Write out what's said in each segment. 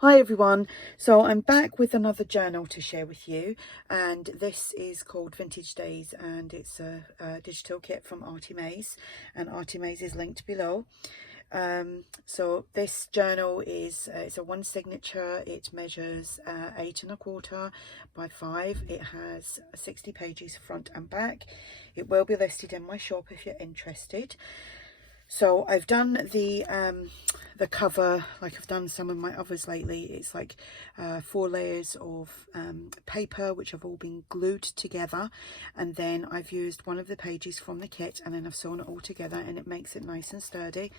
Hi everyone, so I'm back with another journal to share with you, and this is called Vintage Days, and it's a digital kit from ARTYmaze, and ARTYmaze is linked below. So this journal is it's a one signature. It measures 8¼ by 5. It has 60 pages front and back. It will be listed in my shop if you're interested. So I've done the cover like I've done some of my others lately. It's like 4 layers of paper which have all been glued together, and then I've used one of the pages from the kit and then I've sewn it all together, and it makes it nice and sturdy.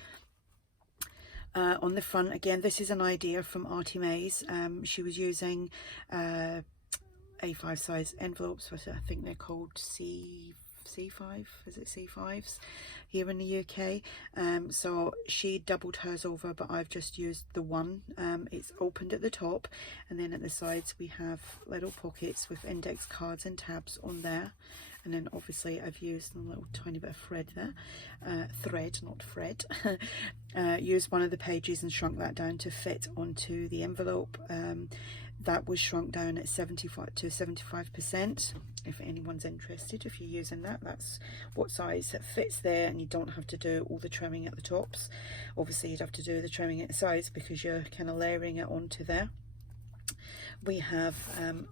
On the front, again, this is an idea from ARTYmaze. She was using A5 size envelopes, which I think they're called C5, is it C5s here in the UK? So she doubled hers over, but I've just used the one. It's opened at the top, and then at the sides we have little pockets with index cards and tabs on there, and then obviously I've used a little tiny bit of thread there, thread, not Fred. Used one of the pages and shrunk that down to fit onto the envelope. That was shrunk down at 75 to 75%. If anyone's interested, if you're using that, that's what size it fits there, and you don't have to do all the trimming at the tops. Obviously you'd have to do the trimming at the sides because you're kind of layering it onto there. We have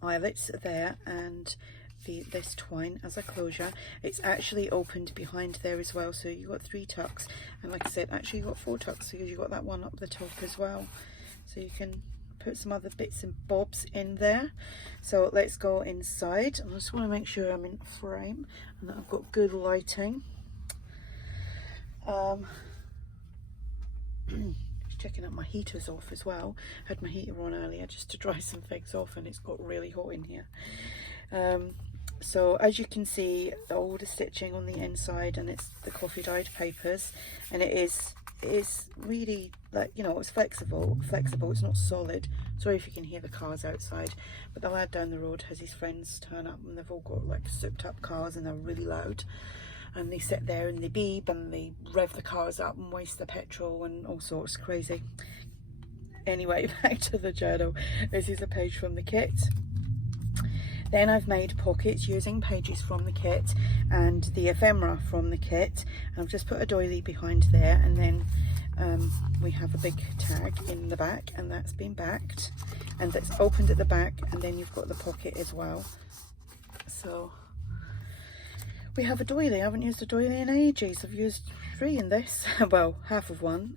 eyelets there, and this twine as a closure. It's actually opened behind there as well, so you've got 3 tucks, and like I said, actually you've got 4 tucks because you've got that one up the top as well, so you can put some other bits and bobs in there. So let's go inside. I just want to make sure I'm in frame and that I've got good lighting. Just checking out my heaters off as well. I had my heater on earlier just to dry some things off, and it's got really hot in here. So as you can see, all the stitching on the inside, and it's the coffee dyed papers, and it is really, like, you know, it's flexible, it's not solid. Sorry if you can hear the cars outside, but the lad down the road has his friends turn up, and they've all got like souped up cars, and they're really loud, and they sit there and they beep and they rev the cars up and waste the petrol and all sorts crazy. Anyway, back to the journal. This is a page from the kit. Then I've made pockets using pages from the kit and the ephemera from the kit, and I've just put a doily behind there, and then we have a big tag in the back, and that's been backed, and that's opened at the back, and then you've got the pocket as well. So we have a doily. I haven't used a doily in ages. I've used 3 in this, well, half of one.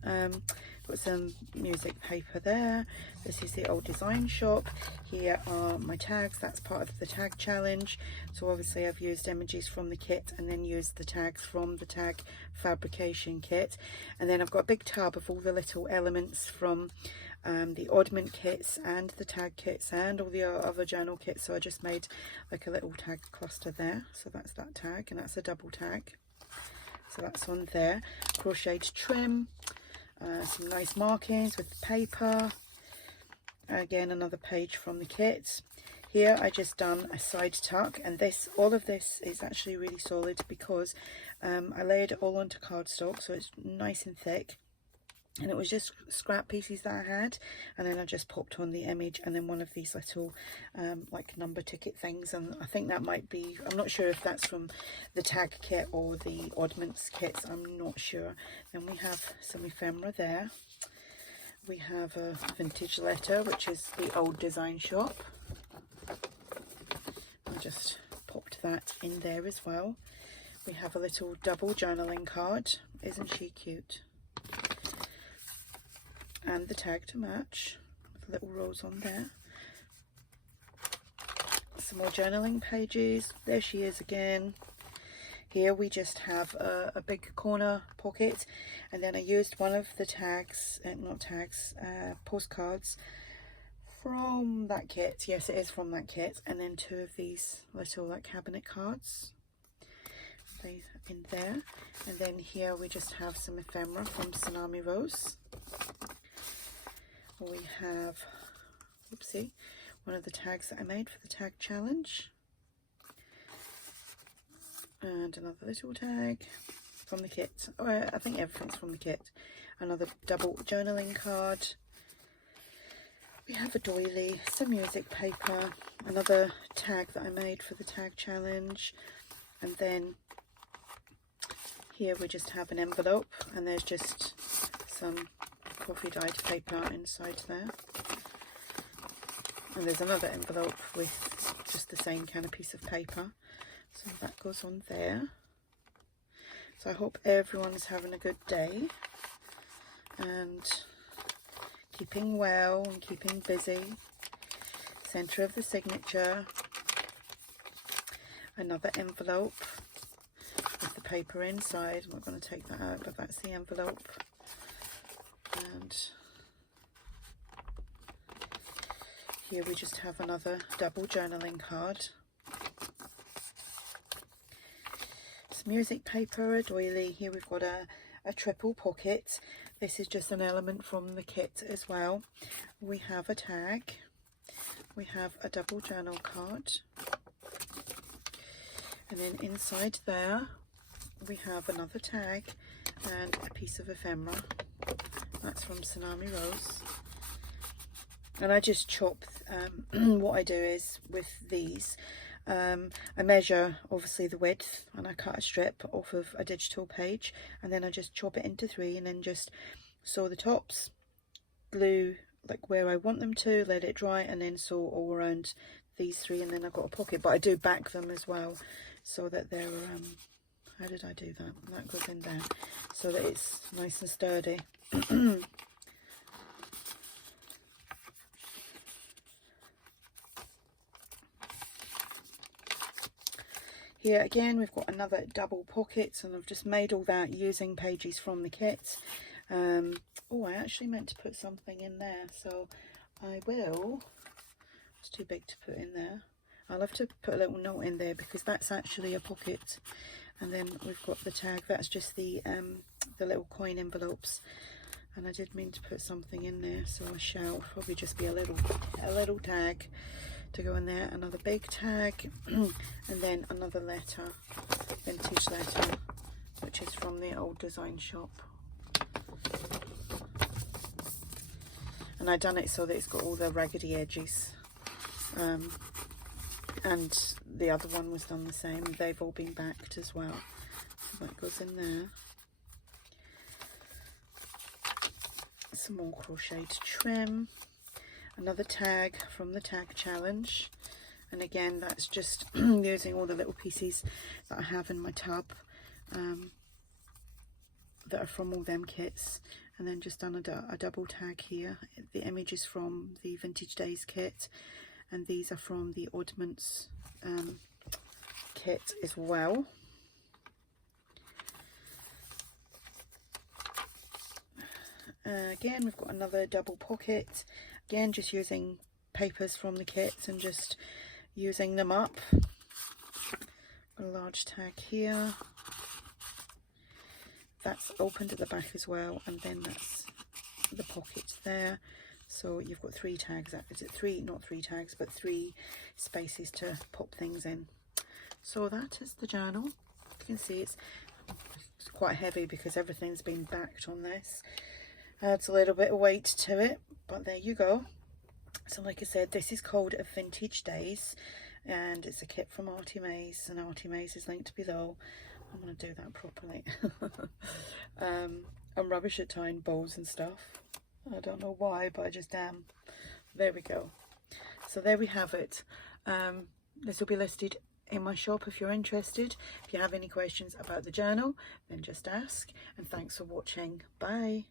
Got some music paper there. This is the old design shop. Here are my tags. That's part of the tag challenge. So obviously I've used images from the kit and then used the tags from the tag fabrication kit. And then I've got a big tub of all the little elements from the oddment kits and the tag kits and all the other journal kits. So I just made like a little tag cluster there. So that's that tag, and that's a double tag. So that's on there. Crocheted trim. Some nice markings with paper. Again, another page from the kit. Here I just done a side tuck, and all of this is actually really solid because I layered it all onto cardstock, so it's nice and thick. And it was just scrap pieces that I had, and then I just popped on the image and then one of these little like number ticket things, and I think that might be, I'm not sure if that's from the tag kit or the oddments kits, I'm not sure. Then we have some ephemera there. We have a vintage letter, which is the old design shop. I just popped that in there as well. We have a little double journaling card. Isn't she cute? And the tag to match with little rolls on there. Some more journaling pages. There she is again. Here we just have a big corner pocket, and then I used one of the tags, postcards from that kit. Yes, it is from that kit. And then 2 of these little like cabinet cards in there. And then here we just have some ephemera from Tsunami Rose. We have, oopsie, one of the tags that I made for the tag challenge, and another little tag from the kit. Oh, I think everything's from the kit. Another double journaling card. We have a doily, some music paper, another tag that I made for the tag challenge, and then here we just have an envelope, and there's just some coffee dyed paper inside there. And there's another envelope with just the same kind of piece of paper. So that goes on there. So I hope everyone's having a good day and keeping well and keeping busy. Centre of the signature. Another envelope with the paper inside. I'm not going to take that out, but that's the envelope. And here we just have another double journaling card. Some music paper, a doily. Here we've got a triple pocket. This is just an element from the kit as well. We have a tag. We have a double journal card. And then inside there we have another tag and a piece of ephemera. That's from Tsunami Rose. And I just chop, what I do is with these, I measure obviously the width, and I cut a strip off of a digital page, and then I just chop it into 3 and then just sew the tops, glue like where I want them to, let it dry, and then sew all around these 3, and then I've got a pocket. But I do back them as well so that they're, how did I do that? That goes in there so that it's nice and sturdy. Here again we've got another double pocket, and I've just made all that using pages from the kit. Oh, I actually meant to put something in there, so I will. It's too big to put in there. I'll have to put a little note in there because that's actually a pocket. And then we've got the tag. That's just the little coin envelopes. And I did mean to put something in there, so I shall. Probably just be a little tag to go in there. Another big tag, and then another letter, vintage letter, which is from the old design shop. And I done it so that it's got all the raggedy edges. And the other one was done the same. They've all been backed as well. So that goes in there. Some more crocheted trim. Another tag from the tag challenge. And again, that's just using all the little pieces that I have in my tub that are from all them kits. And then just done a double tag here. The image is from the Vintage Days kit, and these are from the Oddments kit as well. Again, we've got another double pocket. Again, just using papers from the kit and just using them up. Got a large tag here. That's opened at the back as well, and then that's the pocket there. So you've got 3 tags. Is it 3? Not 3 tags, but 3 spaces to pop things in. So that is the journal. You can see it's quite heavy because everything's been backed on this. Adds a little bit of weight to it, but there you go. So like I said, this is called a Vintage Days, and it's a kit from ARTYmaze, and ARTYmaze is linked below. I'm going to do that properly. I'm rubbish at tying bows and stuff. I don't know why, but I just am. There we go. So there we have it. This will be listed in my shop if you're interested. If you have any questions about the journal, then just ask. And thanks for watching. Bye.